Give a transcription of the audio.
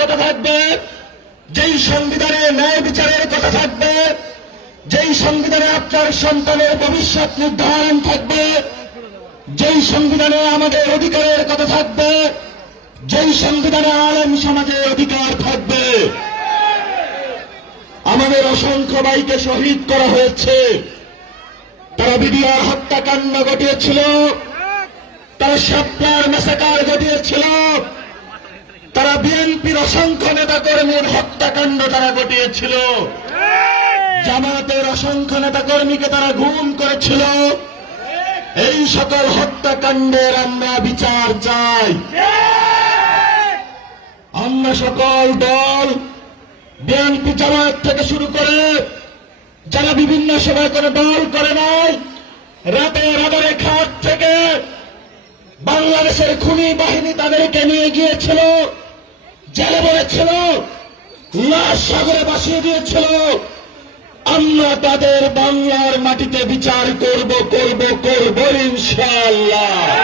কথা থাকবে, যেই সংবিধানে ন্যায় বিচারের কথা থাকবে, যেই সংবিধানে আপনার সন্তানের ভবিষ্যৎ নির্ধারণ থাকবে, যেই সংবিধানে আমাদের অধিকারের কথা থাকবে, যেই সংবিধানে আলেম সমাজের অধিকার থাকবে। আমাদের অসংখ্য ভাইকে শহীদ করা হয়েছে। তারা বিডিআর হত্যাকাণ্ড ঘটিয়েছিল, তারা শাপলার মেসাকার ঘটিয়েছিল। বিএনপির নেতা কর্মীর হত্যাকাণ্ড তারা ঘটিয়েছিল। জামাতের অসংখ্য নেতা কর্মীকে তারা গুম করেছিল। এই সকল হত্যাকাণ্ডের আমরা বিচার চাই। আমরা সকল দল, বিএনপি জামাত থেকে শুরু করে, যারা বিভিন্ন সময় করে দল করে নাই রাতে রাবারে খাট থেকে বাংলাদেশের খুনি বাহিনী তাদেরকে নিয়ে গিয়েছিল। জেলে বলেছিল লাশ সাগরে বাসিয়ে দিয়েছিল, আমরা তাদের বাংলার মাটিতে বিচার করব করব করব, ইনশাআল্লাহ।